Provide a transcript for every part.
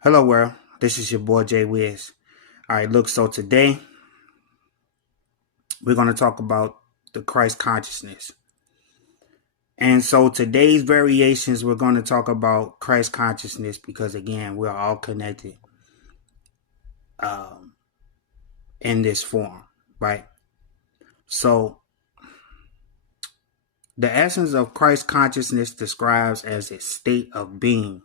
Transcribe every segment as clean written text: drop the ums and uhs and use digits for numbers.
Hello world, this is your boy Jay Wiz. Alright, look, so today we're going to talk about the Christ consciousness. And so today's variations, we're going to talk about Christ consciousness because again, we're all connected in this form, right? So the essence of Christ consciousness describes as a state of being,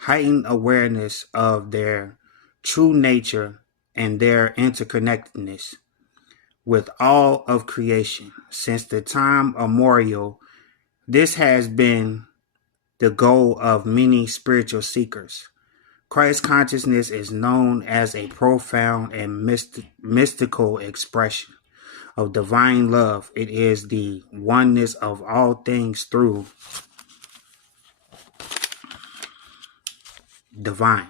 heightened awareness of their true nature and their interconnectedness with all of creation. Since the time immemorial, this has been the goal of many spiritual seekers. Christ consciousness is known as a profound and mystical expression of divine love. It is the oneness of all things through divine.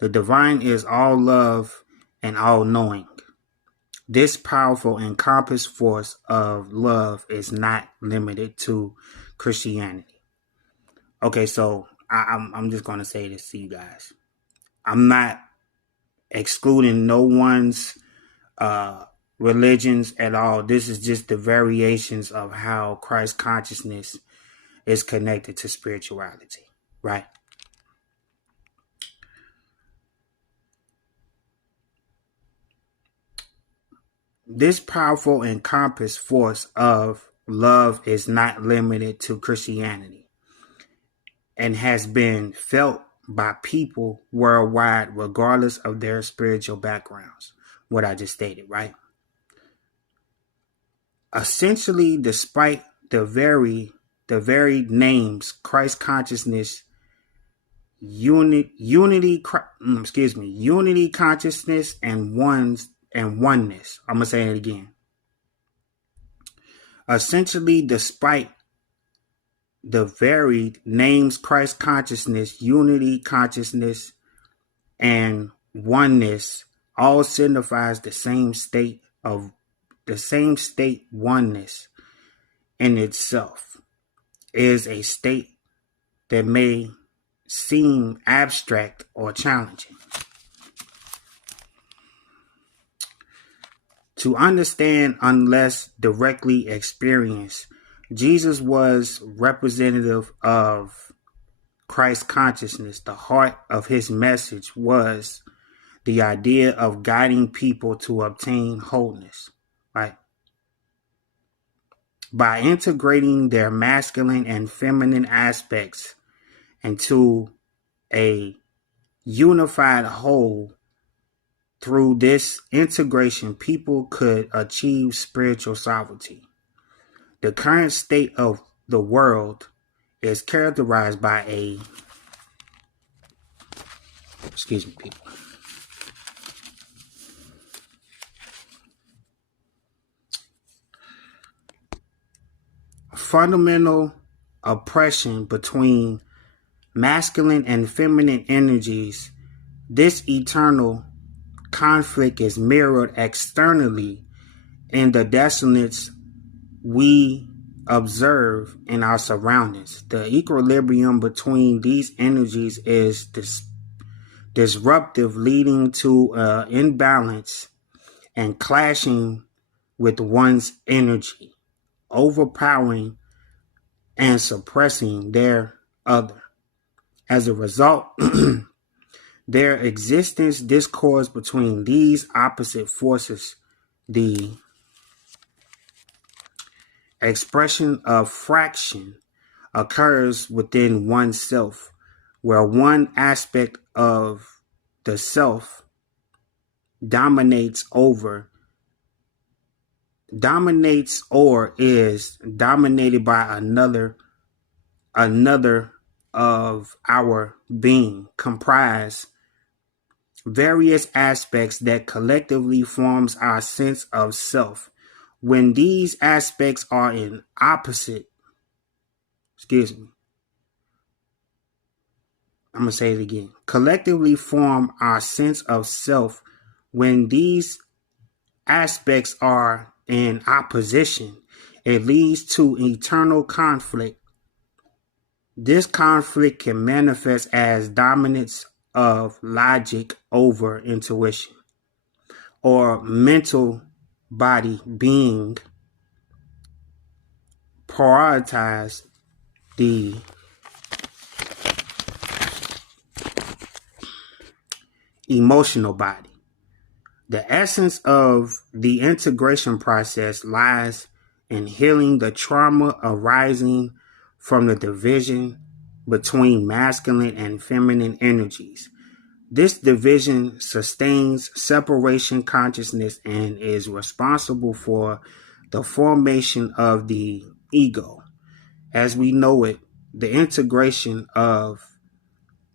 The divine is all love and all knowing. This powerful and compass force of love is not limited to Christianity. Okay, so I'm just going to say this to you guys. I'm not excluding no one's religions at all. This is just the variations of how Christ consciousness is connected to spirituality, right? This powerful and compass force of love is not limited to Christianity and has been felt by people worldwide regardless of their spiritual backgrounds. What I just stated, right? Essentially, despite the very names Christ consciousness, unity consciousness and oneness. I'm gonna say it again. Essentially, despite the varied names Christ consciousness, unity consciousness, and oneness all signifies the same state oneness in itself is a state that may seem abstract or challenging. To understand unless directly experienced, Jesus was representative of Christ consciousness. The heart of his message was the idea of guiding people to obtain wholeness, right? By integrating their masculine and feminine aspects into a unified whole. Through this integration, people could achieve spiritual sovereignty. The current state of the world is characterized by fundamental oppression between masculine and feminine energies. This eternal conflict is mirrored externally in the dissonance we observe in our surroundings. The equilibrium between these energies is disruptive, leading to imbalance and clashing with one's energy, overpowering and suppressing their other. As a result, their existence discords between these opposite forces. The expression of fraction occurs within oneself, where one aspect of the self dominates or is dominated by another of our being, comprise various aspects that collectively forms our sense of self. When these aspects are in opposite, I'm going to say it again, collectively form our sense of self. When these aspects are in opposition, it leads to eternal conflict. This conflict can manifest as dominance of logic over intuition, or mental body being prioritize the emotional body. The essence of the integration process lies in healing the trauma arising from the division between masculine and feminine energies. This division sustains separation consciousness and is responsible for the formation of the ego. As we know it, the integration of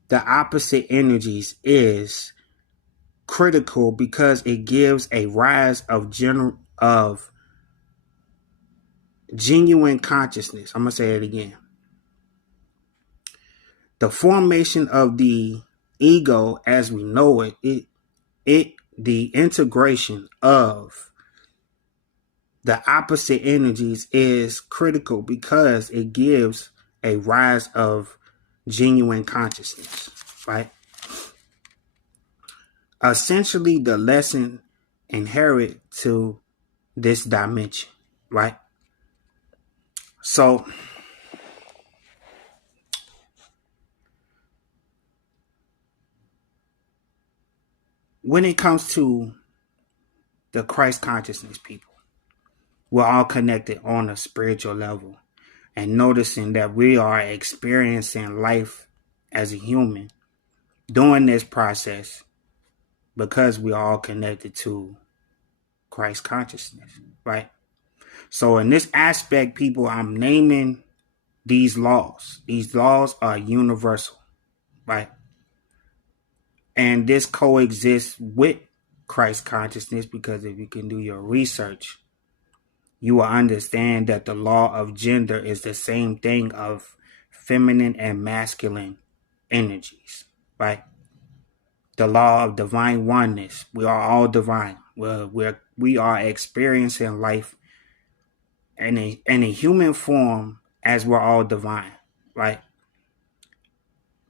the opposite energies is critical because it gives a rise of genuine consciousness. I'm going to say it again. The formation of the ego as we know it the integration of the opposite energies is critical because it gives a rise of genuine consciousness, right? Essentially, the lesson inherent to this dimension, right? So, when it comes to the Christ consciousness, people, we're all connected on a spiritual level, and noticing that we are experiencing life as a human during this process because we are all connected to Christ consciousness, right? So in this aspect, people, I'm naming these laws. These laws are universal, right? And this coexists with Christ consciousness because if you can do your research, you will understand that the law of gender is the same thing of feminine and masculine energies, right? The law of divine oneness. We are all divine. We are experiencing life in a human form as we're all divine, right?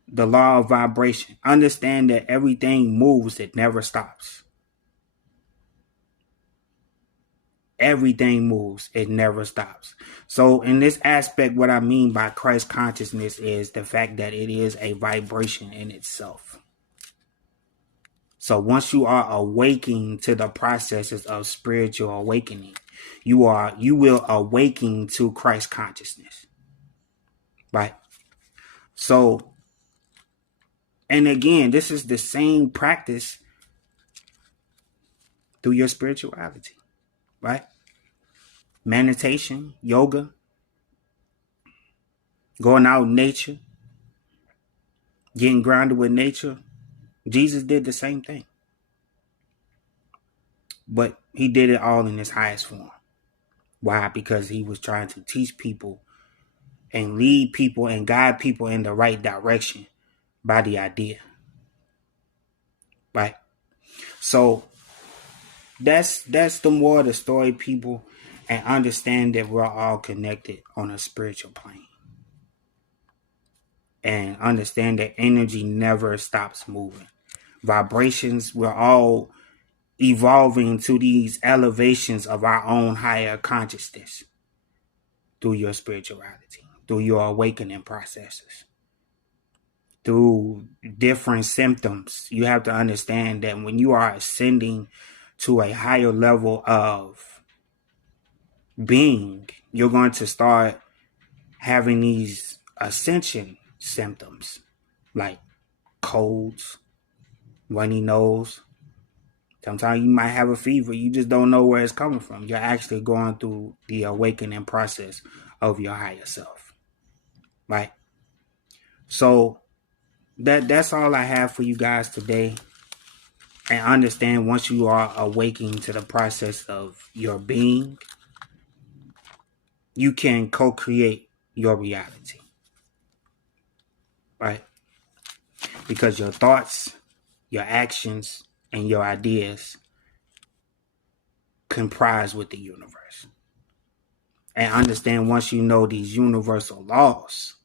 The law of vibration. Understand that everything moves, it never stops. Everything moves, it never stops. So in this aspect, what I mean by Christ consciousness is the fact that it is a vibration in itself. So once you are awakening to the processes of spiritual awakening, you will awaken to Christ consciousness. Right? So, and again, this is the same practice through your spirituality, right? Meditation, yoga, going out in nature, getting grounded with nature. Jesus did the same thing. But he did it all in his highest form. Why? Because he was trying to teach people and lead people and guide people in the right direction by the idea. Right? So that's the more of the story, people, and understand that we're all connected on a spiritual plane. And understand that energy never stops moving. Vibrations, we're all evolving to these elevations of our own higher consciousness through your spirituality, through your awakening processes, through different symptoms. You have to understand that when you are ascending to a higher level of being, you're going to start having these ascension symptoms like colds, runny nose. Sometimes you might have a fever. You just don't know where it's coming from. You're actually going through the awakening process of your higher self. Right? So that's all I have for you guys today. And understand once you are awakening to the process of your being, you can co-create your reality. Right? Because your thoughts, your actions, and your ideas comprise with the universe. And understand once you know these universal laws,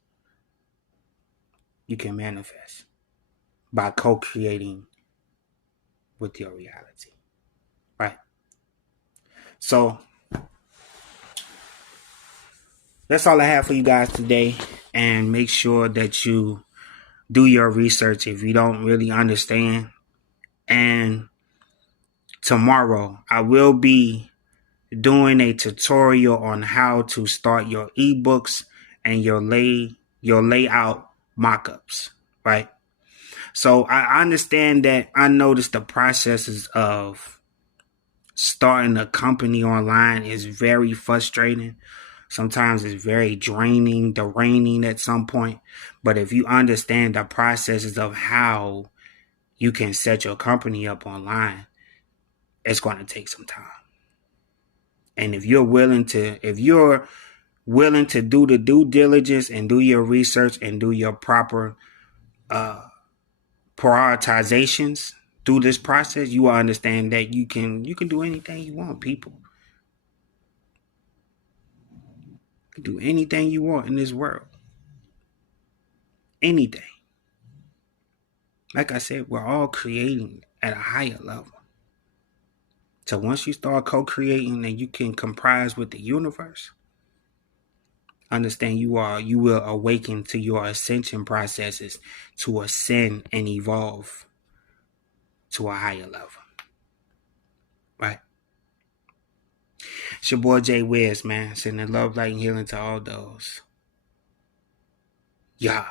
you can manifest. by co-creating with your reality. Right? So that's all I have for you guys today. And make sure that you do your research if you don't really understand. And tomorrow I will be doing a tutorial on how to start your ebooks and your layout mockups, right? So I understand that. I noticed the processes of starting a company online is very frustrating. Sometimes it's very draining at some point. But if you understand the processes of how you can set your company up online, it's going to take some time. And if you're willing to do the due diligence and do your research and do your proper prioritizations through this process, you will understand that you can do anything you want, people. You can do anything you want in this world. Anything. Like I said, we're all creating at a higher level. So once you start co-creating and you can comprise with the universe, understand you will awaken to your ascension processes to ascend and evolve to a higher level. Right? It's your boy Jay Wiz, man. Sending love, light, and healing to all those. Yeah.